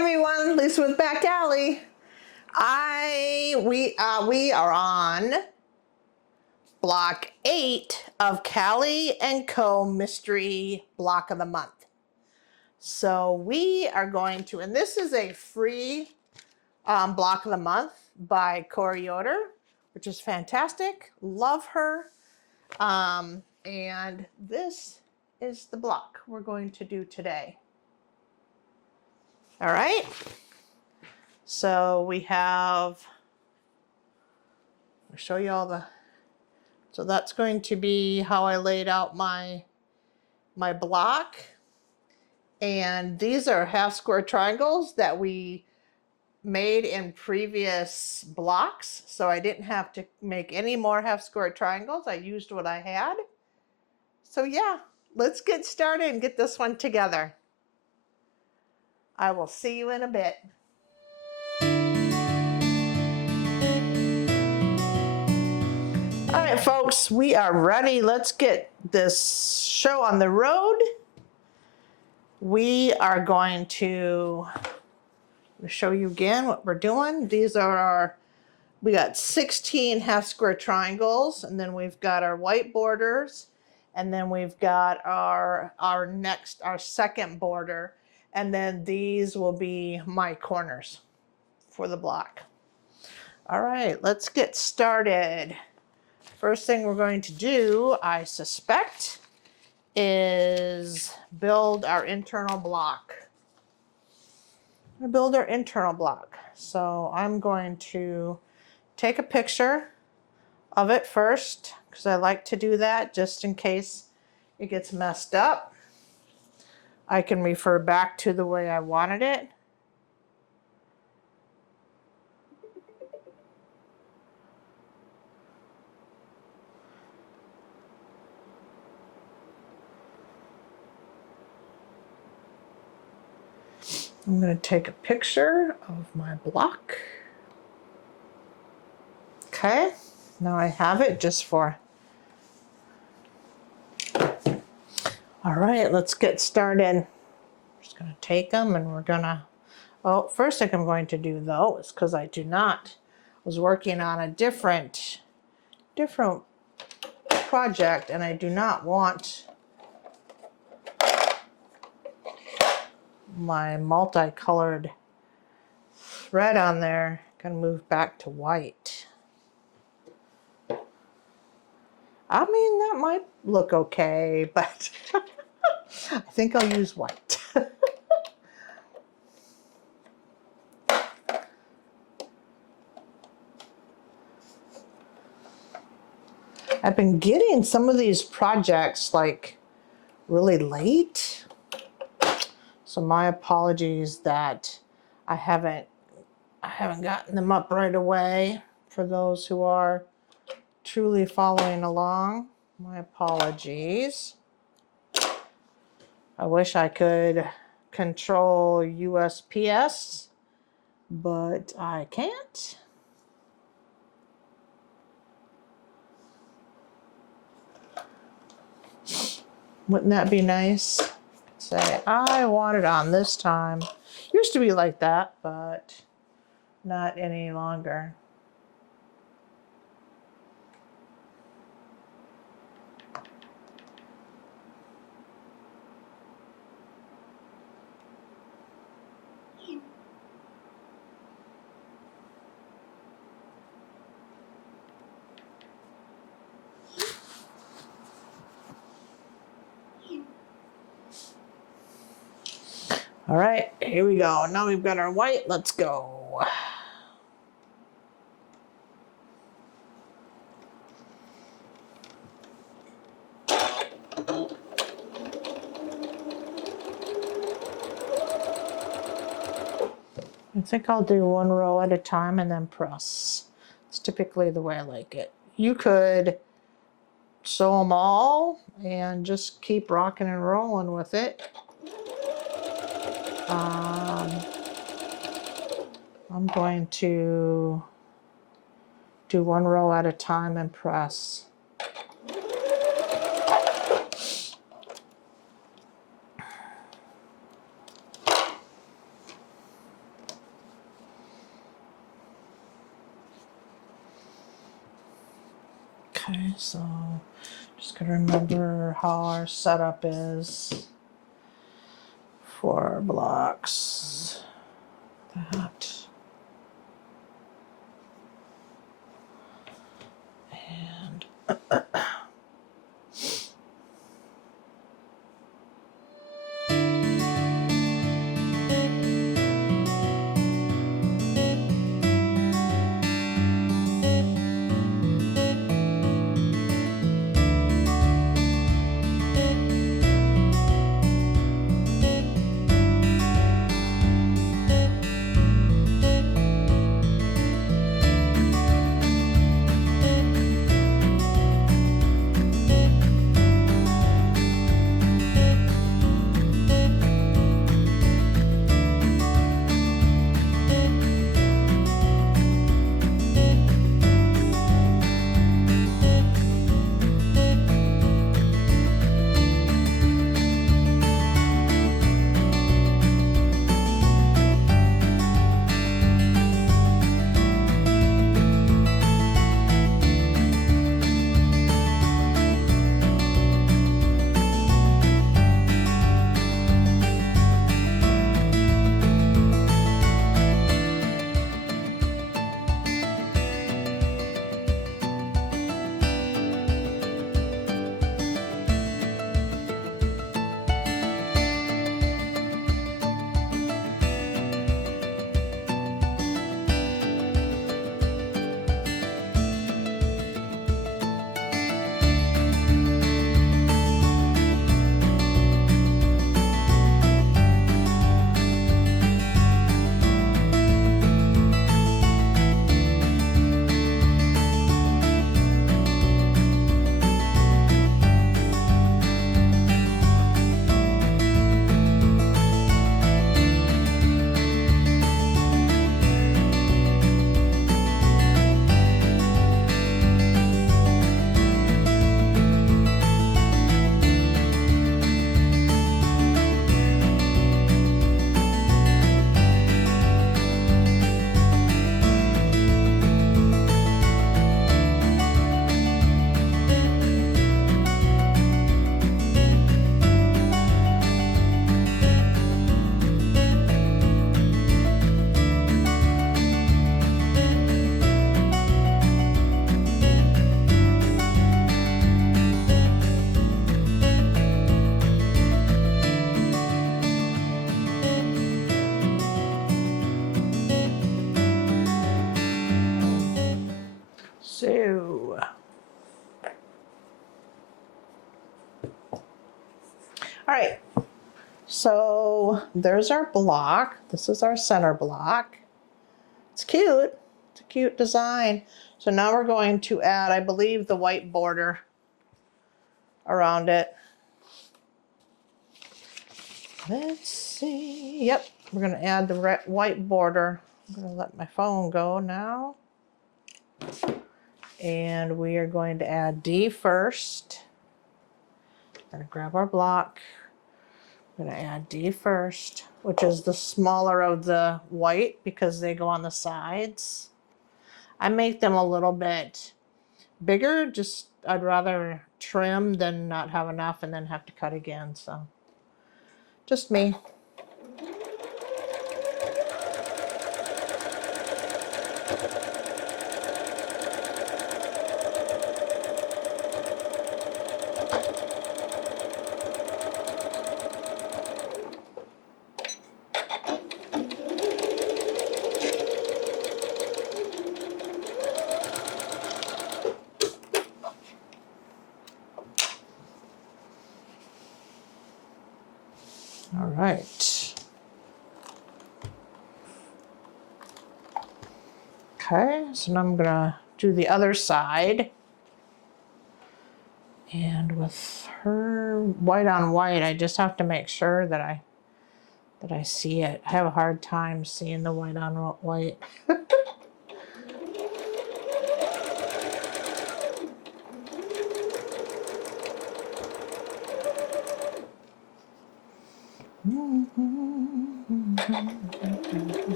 everyone, Lisa with Backallie. We are on block 8 of Callie Co mystery block of the month. So we are going to, and this is a free block of the month by Corey Yoder, which is fantastic. Love her. And this is the block we're going to do today. All right. So we have, I'll show you all the, so that's going to be how I laid out my block. And these are half square triangles that we made in previous blocks. So I didn't have to make any more half square triangles. I used what I had. So yeah, let's get started and get this one together. I will see you in a bit. All right, folks, we are ready. Let's get this show on the road. We are going to show you again what we're doing. These are we got 16 half square triangles, and then we've got our white borders, and then we've got our second border, and then these will be my corners for the block. All right, let's get started. First thing we're going to do, I suspect, is build our internal block. Build our internal block. So I'm going to take a picture of it first, because I like to do that just in case it gets messed up. I can refer back to the way I wanted it. I'm going to take a picture of my block. Okay, now I have it just for. All right, let's get started. Just going to take them and we're going to, oh, first thing I'm going to do though is because I was working on a different project and I do not want my multicolored thread on there. Gonna move back to white. I mean, that might look okay, but I think I'll use white. I've been getting some of these projects like really late. So my apologies that I haven't gotten them up right away. For those who are truly following along, my apologies. I wish I could control USPS, but I can't. Wouldn't that be nice? Say, I want it on this time. Used to be like that, but not any longer. All right, here we go. Now we've got our white. Let's go. I think I'll do one row at a time and then press. It's typically the way I like it. You could sew them all and just keep rocking and rolling with it. I'm going to do one row at a time and press. Okay, so just gotta remember how our setup is for our blocks. That. And so, all right, so there's our block. This is our center block. It's cute. It's a cute design. So now we're going to add, I believe, the white border around it. Let's see. Yep, we're going to add the white border. I'm going to let my phone go now. And we are going to add D first. We're going to grab our block. I'm going to add D first, which is the smaller of the white because they go on the sides. I make them a little bit bigger. Just I'd rather trim than not have enough and then have to cut again. So just me. All right. Okay, so now I'm gonna do the other side. And with her white on white, I just have to make sure that I see it. I have a hard time seeing the white on white.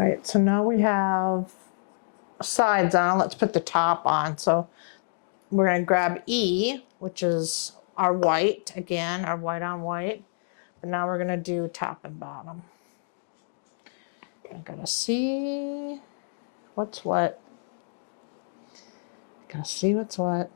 All right, so now we have sides on. Let's put the top on. So we're going to grab E, which is our white, again, our white on white. But now we're going to do top and bottom. I'm going to see what's what. Gotta see what's what.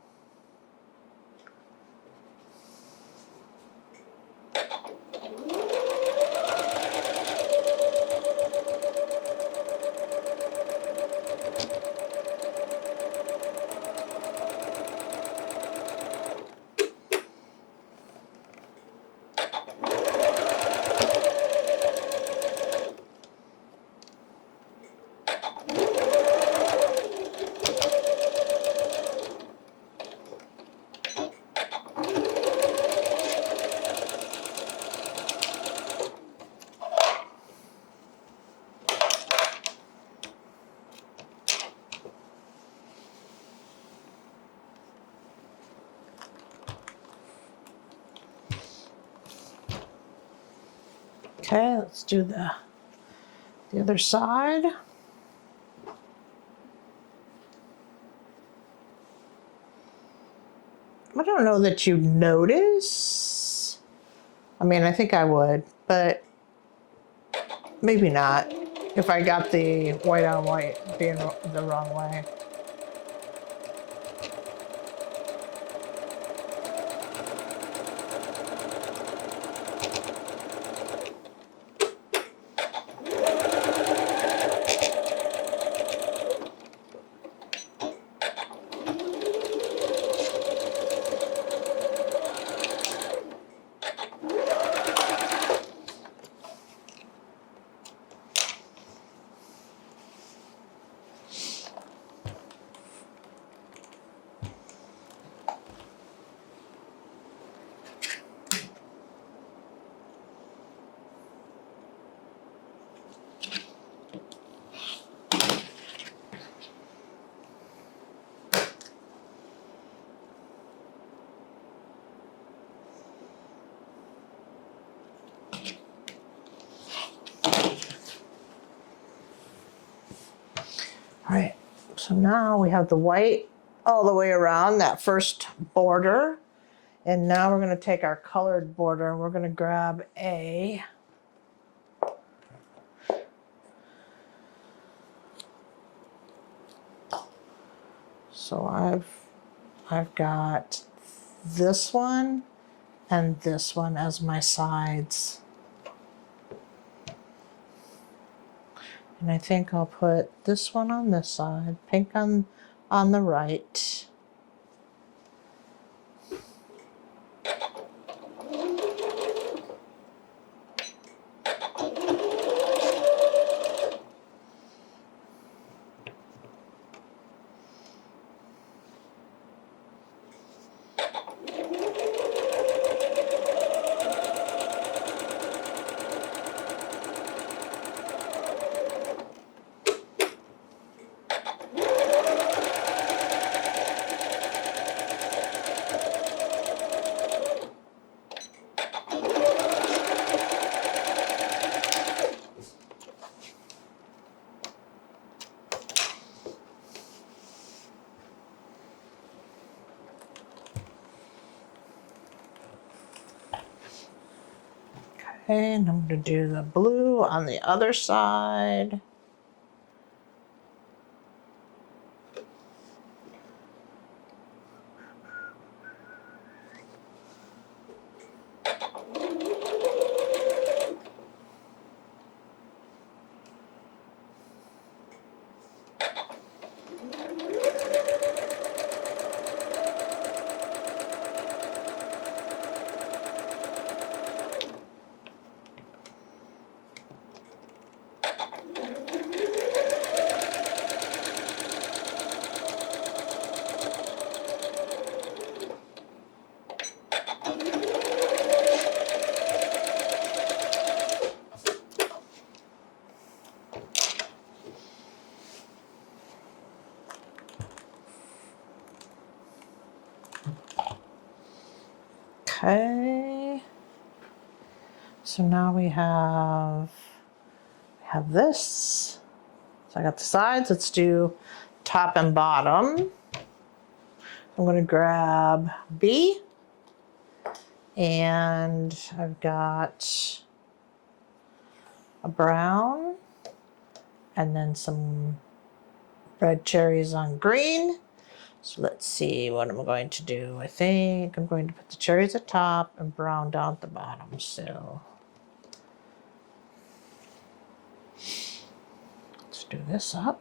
Okay, let's do the other side. I don't know that you'd notice. I mean, I think I would, but maybe not if I got the white on white being the wrong way. All right, so now we have the white all the way around that first border. And now we're gonna take our colored border and we're gonna grab a so I've got this one and this one as my sides. And I think I'll put this one on this side, pink on the right. Okay, and I'm going to do the blue on the other side. Okay, so now we have this. So I got the sides. Let's do top and bottom. I'm going to grab B, and I've got a brown and then some red cherries on green. So let's see what I'm going to do. I think I'm going to put the cherries at the top and brown down at the bottom. So let's do this up.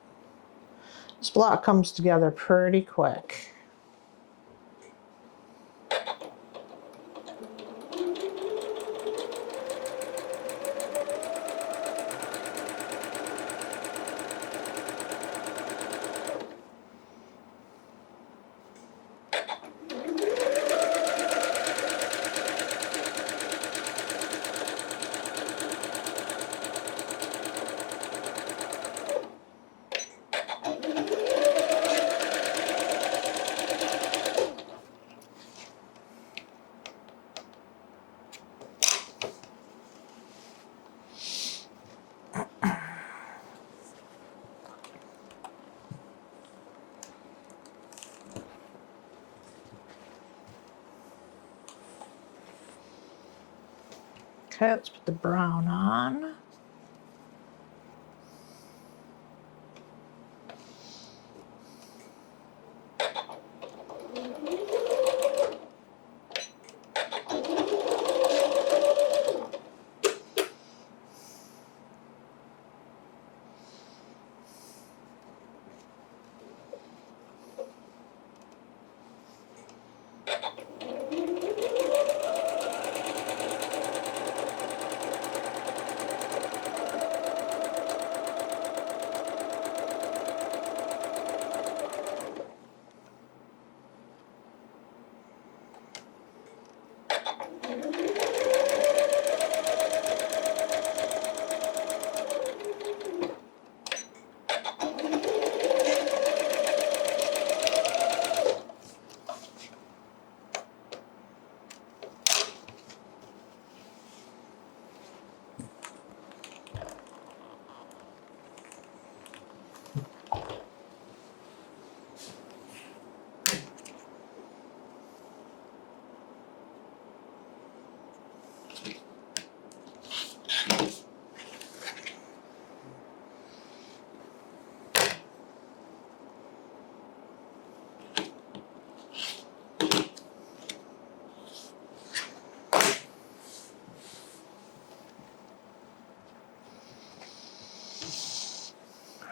This block comes together pretty quick. Okay, let's put the brown on.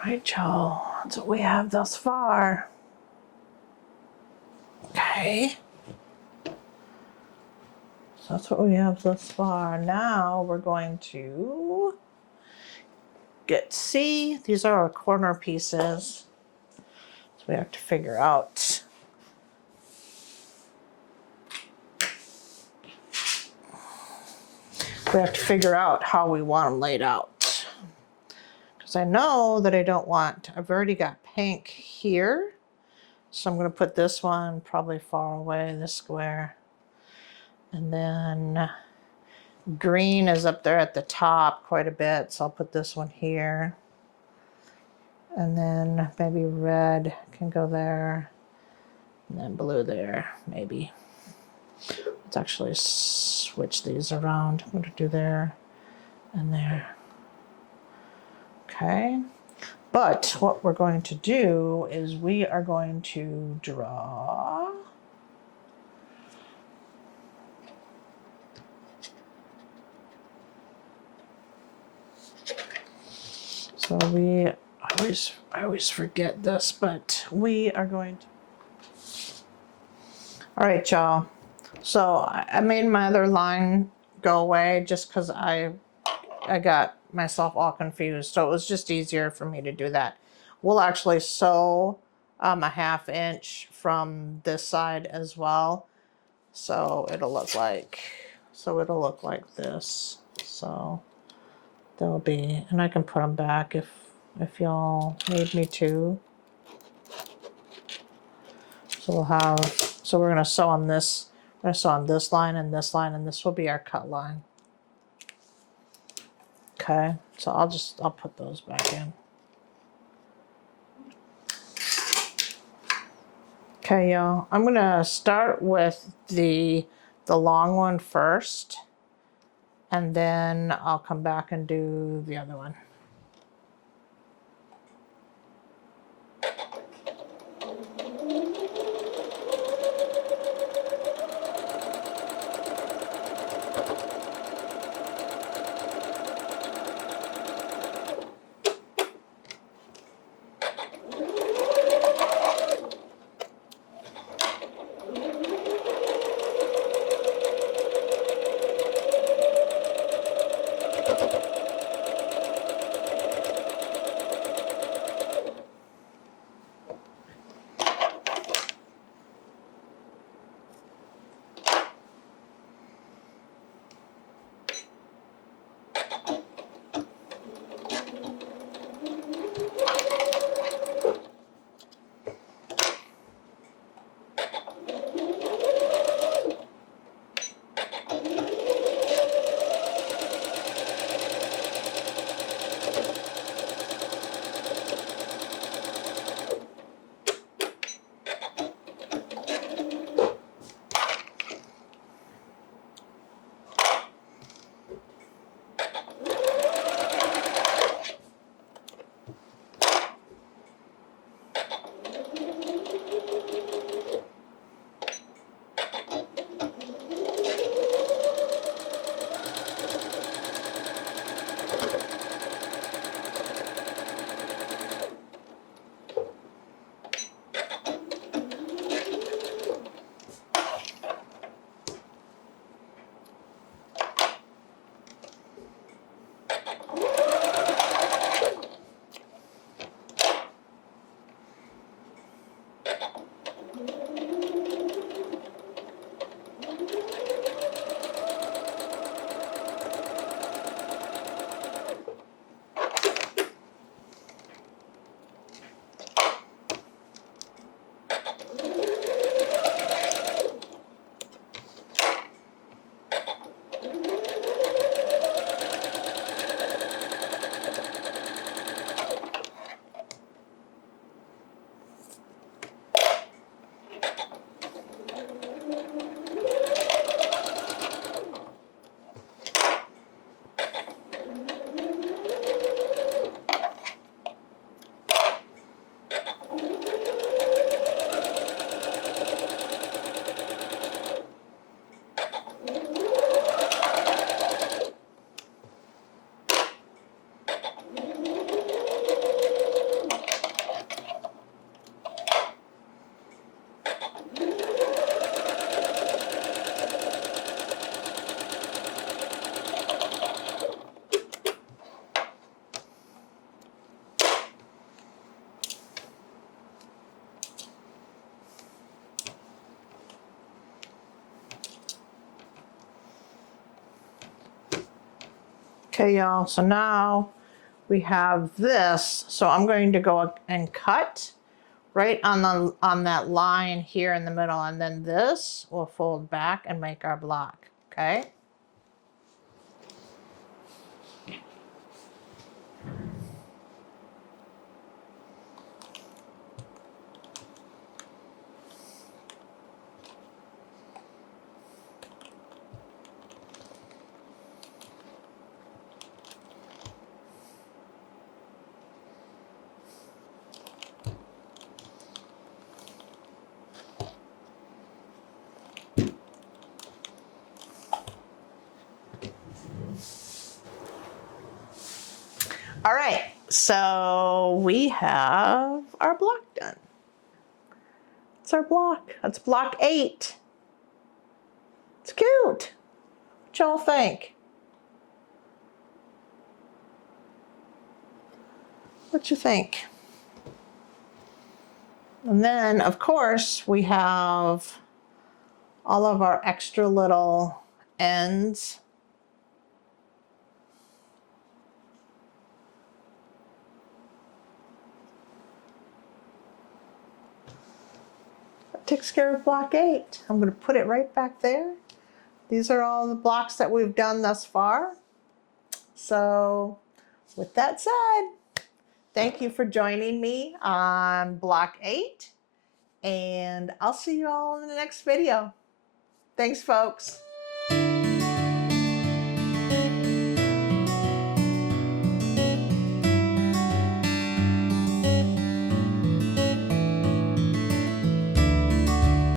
All right, y'all, that's what we have thus far. Okay. So that's what we have thus far. Now we're going to get C. These are our corner pieces. So we have to figure out how we want them laid out. Because I know that I don't want, I've already got pink here. So I'm going to put this one probably far away, this square. And then green is up there at the top quite a bit. So I'll put this one here. And then maybe red can go there. And then blue there, maybe. Let's actually switch these around. I'm going to do there and there. Okay. But what we're going to do is we are going to draw so I always forget this, but we are going to. All right, y'all. So I made my other line go away just because I got myself all confused. So it was just easier for me to do that. We'll actually sew a 1/2 inch from this side as well. So it'll look like this. So there'll be, and I can put them back if y'all need me to. So we'll have, so we're gonna sew on this. We're gonna sew on this line, and this will be our cut line. Okay, so I'll put those back in. Okay, y'all, I'm gonna start with the long one first, and then I'll come back and do the other one. Okay, y'all, so now we have this. So I'm going to go and cut right on that line here in the middle, and then this will fold back and make our block, okay? All right, so we have our block done. It's our block. That's block 8. It's cute. What y'all think? What you think? And then, of course, we have all of our extra little ends. That takes care of block 8. I'm going to put it right back there. These are all the blocks that we've done thus far. So, with that said, thank you for joining me on block 8. And I'll see you all in the next video. Thanks, folks.